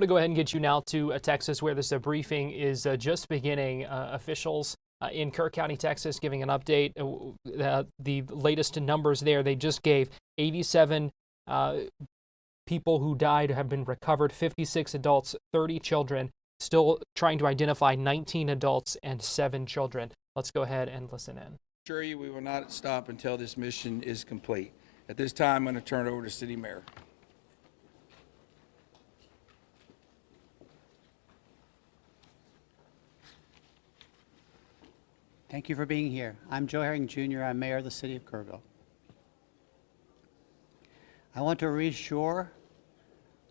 want to go ahead and get you now to Texas, where this briefing is just beginning. Officials in Kerr County, Texas, giving an update. The latest numbers there, they just gave 87 people who died have been recovered, 56 adults, 30 children. Still trying to identify 19 adults and 7 children. Let's go ahead and listen in. Assure you we will not stop until this mission is complete. At this time, I'm going to turn it over to City Mayor. Thank you for being here. I'm Joe Herring Jr. I'm Mayor of the City of Kerrville. I want to reassure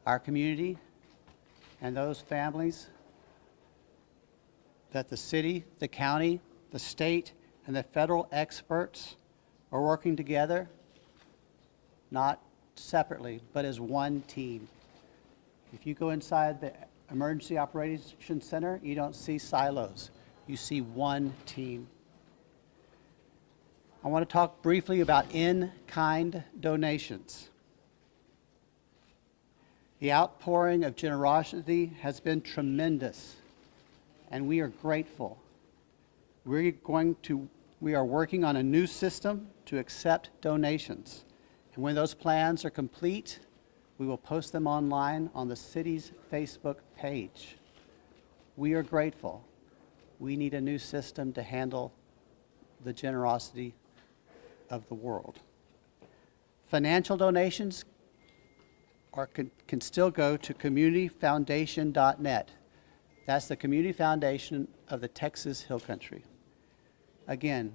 our community and those families that the city, the county, the state, and the federal experts are working together, not separately, but as one team. If you go inside the Emergency Operations Center, you don't see silos. You see one team. I want to talk briefly about in-kind donations. The outpouring of generosity has been tremendous, and we are grateful. We are working on a new system to accept donations. And when those plans are complete, we will post them online on the city's Facebook page. We are grateful. We need a new system to handle the generosity of the world. Financial donations can still go to communityfoundation.net. That's the community foundation of the Texas Hill Country. Again,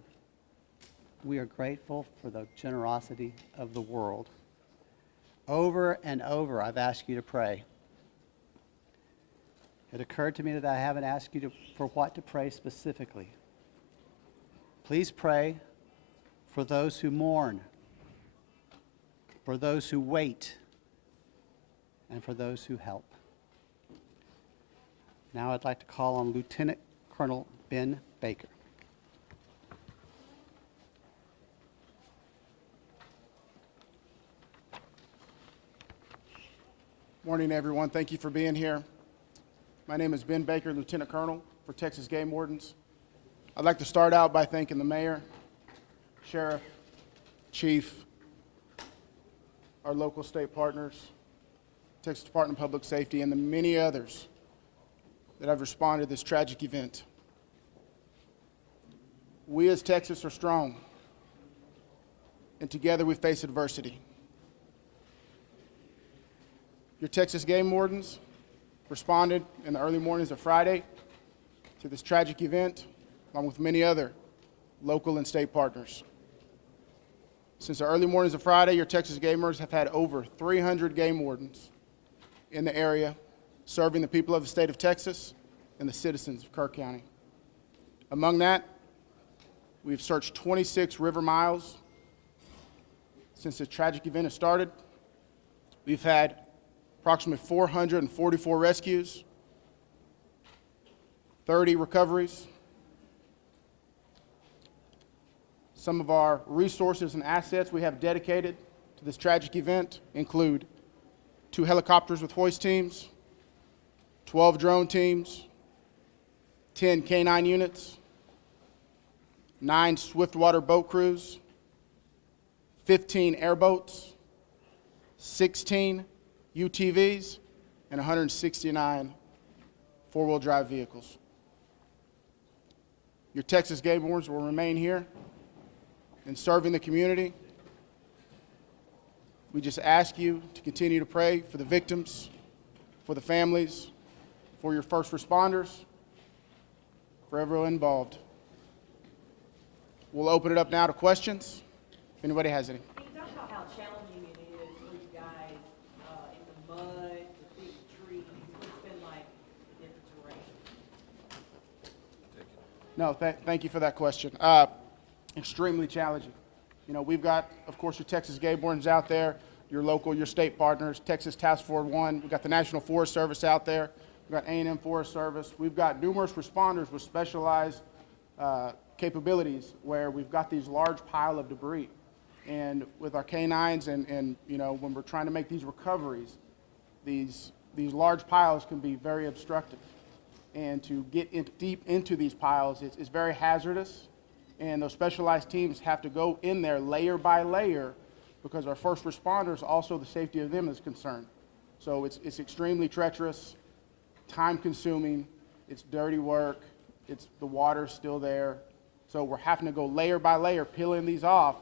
we are grateful for the generosity of the world. Over and over, I've asked you to pray. It occurred to me that I haven't asked you for what to pray specifically. Please pray for those who mourn, for those who wait, and for those who help. Now I'd like to call on Lieutenant Colonel Ben Baker. Morning, everyone. Thank you for being here. My name is Ben Baker, Lieutenant Colonel for Texas Game Wardens. I'd like to start out by thanking the Mayor, Sheriff, Chief, our local state partners, Texas Department of Public Safety, and the many others that have responded to this tragic event. We as Texas are strong, and together we face adversity. Your Texas Game Wardens responded in the early mornings of Friday to this tragic event, along with many other local and state partners. Since the early mornings of Friday, your Texas Gamers have had over 300 game wardens in the area, serving the people of the state of Texas and the citizens of Kerr County. Among that, we've searched 26 river miles since the tragic event has started. We've had approximately 444 rescues, 30 recoveries. Some of our resources and assets we have dedicated to this tragic event include 2 helicopters with hoist teams, 12 drone teams, 10 K-9 units, 9 swiftwater boat crews, 15 airboats, 16 UTVs, and 169 four-wheel drive vehicles. Your Texas Game Wardens will remain here and serving the community. We just ask you to continue to pray for the victims, for the families, for your first responders, for everyone involved. We'll open it up now to questions, if anybody has any. Can you talk about how challenging it is for you guys in the mud, the big trees? What's been like in the terrain? No, thank you for that question. Extremely challenging. You know, we've got, of course, your Texas Game Wardens out there, your local, your state partners, Texas Task Force 1. We've got the National Forest Service out there. We've got A&M Forest Service. We've got numerous responders with specialized capabilities where we've got these large pile of debris. And with our K-9s and you know, when we're trying to make these recoveries, these these large piles can be very obstructive. And to get deep into these piles is very hazardous. And those specialized teams have to go in there layer by layer because our first responders, also the safety of them is concerned. So it's extremely treacherous, time-consuming, it's dirty work, the water's still there. So we're having to go layer by layer, peeling these off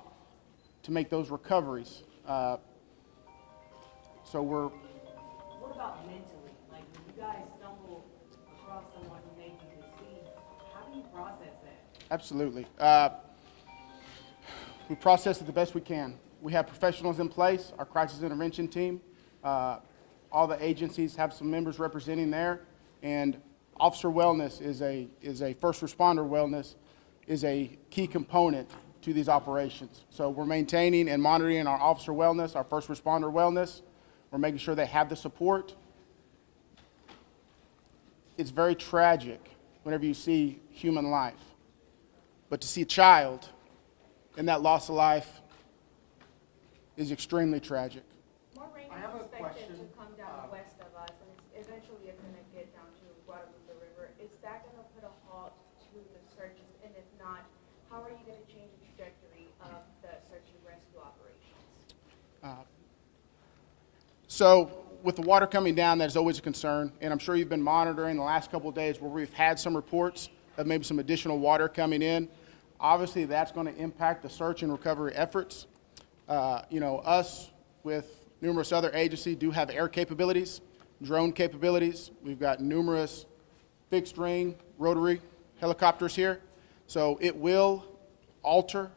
to make those recoveries. What about mentally? Like, when you guys stumble across someone who may be deceased, how do you process that? Absolutely. We process it the best we can. We have professionals in place, our crisis intervention team. All the agencies have some members representing there, and officer wellness is a first responder wellness is a key component to these operations. So we're maintaining and monitoring our officer wellness, our first responder wellness. We're making sure they have the support. It's very tragic whenever you see human life, but to see a child in that loss of life is extremely tragic. More rain is expected to come down west of us, and eventually it's going to get down to Guadalupe River. Is that going to put a halt to the searches? And if not, how are you going to change the trajectory of the search and rescue operations? So with the water coming down, that is always a concern, and I'm sure you've been monitoring the last couple of days where we've had some reports of maybe some additional water coming in. Obviously, that's going to impact the search and recovery efforts. Us with numerous other agencies do have air capabilities, drone capabilities. We've got numerous fixed wing, rotary helicopters here. So it will alter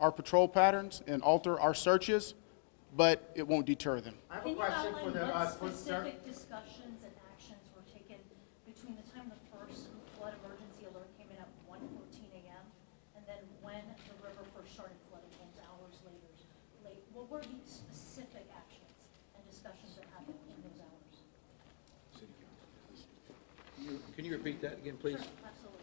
our patrol patterns and alter our searches, but it won't deter them. I have a Can you question for outline the, what for the sir. specific discussions and actions were taken between the time the first flood emergency alert came in at 1:14 a.m. and then when the river first started flooding homes hours later? What were the specific actions and discussions that happened in those hours? Can you repeat that again, please? Sure, absolutely.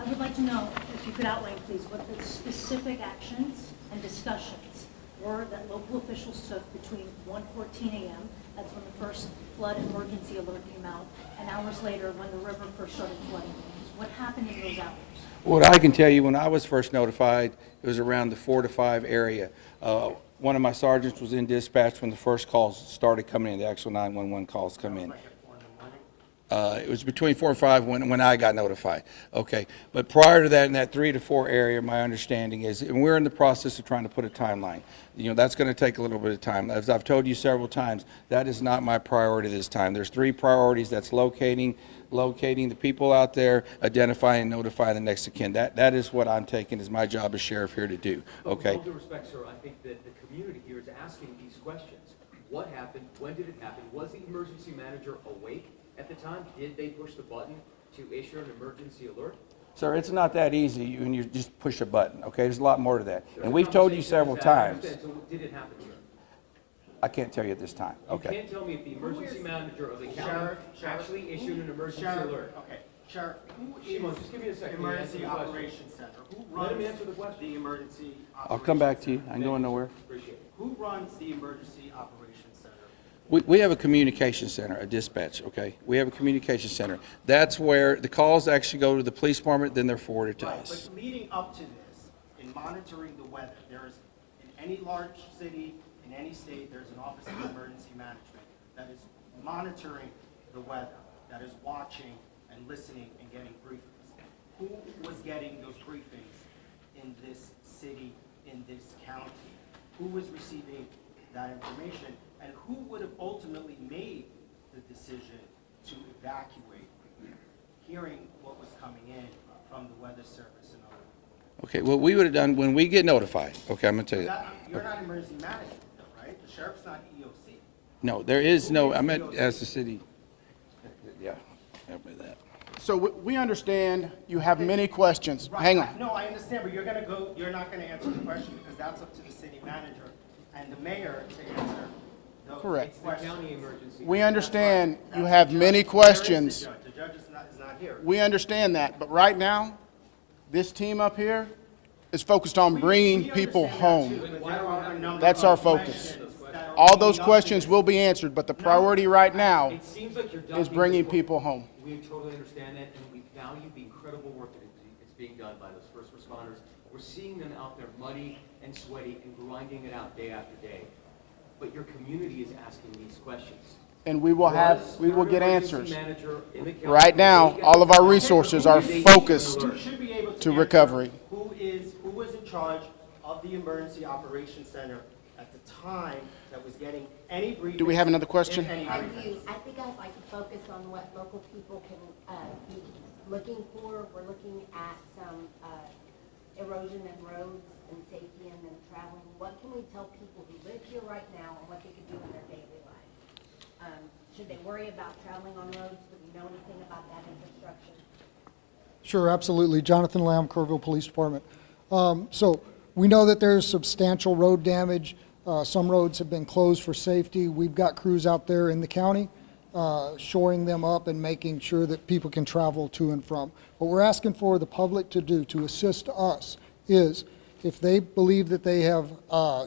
I would like to know if you could outline, please, what the specific actions and discussions were that local officials took between 1:14 a.m., that's when the first flood emergency alert came out, and hours later when the river first started flooding. What happened in those hours? What I can tell you, when I was first notified, it was around the 4 to 5 area. One of my sergeants was in dispatch when the first calls started coming in, the actual 911 calls come in. It was between 4 and 5 when I got notified. Okay, but prior to that, in that 3 to 4 area, my understanding is, and we're in the process of trying to put a timeline. That's going to take a little bit of time. As I've told you several times, that is not my priority this time. There's 3 priorities. That's locating the people out there, identifying and notifying the next of kin. That is what I'm taking as my job as sheriff here to do. Okay. With all due respect, sir, I think that the community here is asking these questions. What happened? When did it happen? Was the emergency manager awake at the time? Did they push the button to issue an emergency alert? Sir, it's not that easy when you just push a button, okay? There's a lot more to that. And we've told you several times. So did it happen, sir? I can't tell you at this time, You okay? can't tell me if the emergency manager of the county Sheriff, actually issued an emergency Sheriff, alert. okay, Sheriff, who Shimon, is just give me a second. Emergency Answer the question. Operations Center? Who Let runs him answer the question. the Emergency Operations I'll come back to you. Center? I'm going nowhere. Appreciate it. Who runs the Emergency Operations Center? We have a communication center, a dispatch, okay? We have a communication center. That's where the calls actually go to the police department, then they're forwarded to Right, us. but leading up to this, in monitoring the weather, there is, in any large city, in any state, there's an Office of Emergency Management that is monitoring the weather, that is watching and listening and getting briefings. Who was getting those briefings in this city, in this county? Who was receiving that information? And who would have ultimately made the decision to evacuate, hearing what was coming in from the Weather Service and others? Okay, what we would have done when we get notified, okay, I'm gonna tell you that. You're not emergency management, though, right? The sheriff's not EOC. No, there is no, I meant as the city. Yeah, help me with that. So we understand you have many questions. Hang on. No, I understand, but you're not gonna answer the question because that's up to the city manager and the mayor to answer those Correct. questions. County emergency. We understand you have many questions. The judge is not here. We understand that, but right now, this team up here is focused on bringing We people understand that home. too, but there are a number That's of our focus. questions that All those questions will be answered, but the priority right now It seems like you're done is being bringing the- people home. We totally understand that, and we value the incredible work that is being done by those first responders. We're seeing them out there muddy and sweaty and grinding it out day after day. But your community is asking these questions. And we will get answers. Manager in the county Right now, awake all at of the our time? resources Who are is a focused alert? You should be able to answer recovery. who was in charge of the emergency operations center at the time that was getting any briefing. Do we have another question? if any I briefings. do. I think I'd like to focus on what local people can be looking for. We're looking at some erosion in roads and safety and then traveling. What can we tell people who live here right now and what they can do in their daily life? Should they worry about traveling on roads? Do we know anything about that infrastructure? Sure, absolutely. Jonathan Lamb, Kerrville Police Department. So we know that there's substantial road damage. Some roads have been closed for safety. We've got crews out there in the county shoring them up and making sure that people can travel to and from. What we're asking for the public to do to assist us is if they believe that they have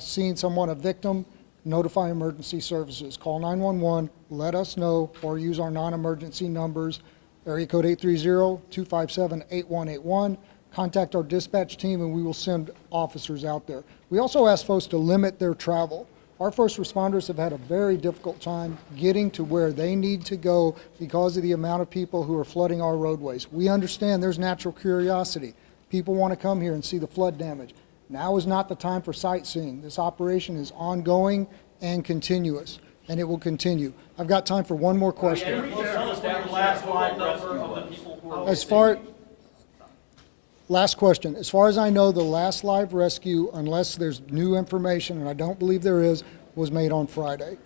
seen someone, a victim, notify emergency services. Call 911, let us know, or use our non-emergency numbers, area code 830-257-8181. Contact our dispatch team and we will send officers out there. We also ask folks to limit their travel. Our first responders have had a very difficult time getting to where they need to go because of the amount of people who are flooding our roadways. We understand there's natural curiosity. People want to come here and see the flood damage. Now is not the time for sightseeing. This operation is ongoing and continuous, and it will continue. I've got time for one more question. Last question. As far as I know, the last live rescue, unless there's new information, and I don't believe there is, was made on Friday.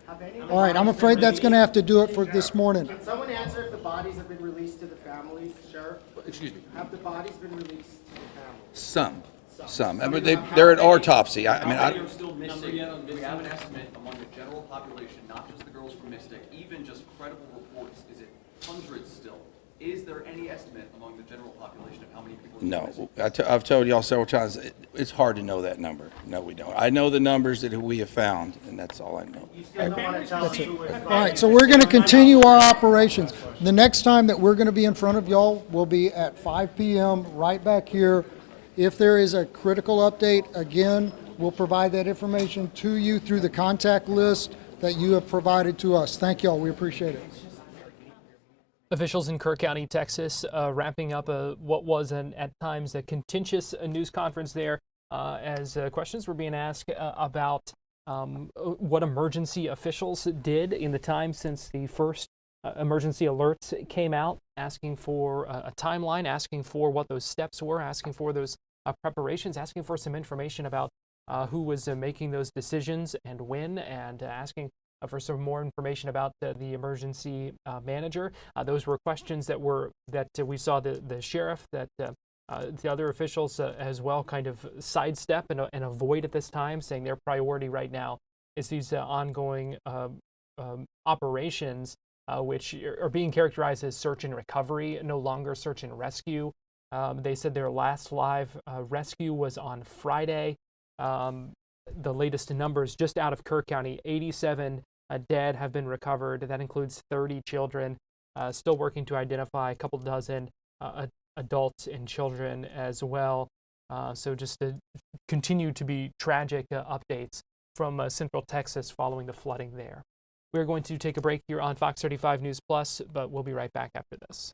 All right, I'm afraid that's going to have to do it for this morning. Can someone answer if the bodies have been released to the families, Sheriff? Excuse me. Have the bodies been released to the families? Some. I mean, they're at autopsy. I mean, How many are still missing? Do we have an estimate among the general population, not just the girls from Mystic, even just credible reports? Is it hundreds still? Is there any estimate among the general population of how many people are no. missing? I've told y'all several times, it's hard to know that number. No, we don't. I know the numbers that we have found, and that's all I know. You still don't want to tell us who was All right, so we're going to continue our operations. The next time that we're going to be in front of y'all will be at 5 p.m. right back here. If there is a critical update, again, we'll provide that information to you through the contact list that you have provided to us. Thank y'all. We appreciate it. Officials in Kerr County, Texas, wrapping up what was at times a contentious news conference there as questions were being asked about what emergency officials did in the time since the first emergency alerts came out, asking for a timeline, asking for what those steps were, asking for those preparations, asking for some information about who was making those decisions and when, and asking for some more information about the emergency manager. Those were questions that we saw the sheriff, that the other officials as well kind of sidestep and avoid at this time, saying their priority right now is these ongoing operations, which are being characterized as search and recovery, no longer search and rescue. They said their last live rescue was on Friday. The latest numbers just out of Kerr County, 87 dead have been recovered. That includes 30 children. Still working to identify a couple dozen adults and children as well. So just to continue to be tragic updates from Central Texas following the flooding there. We're going to take a break here on Fox 35 News Plus, but we'll be right back after this.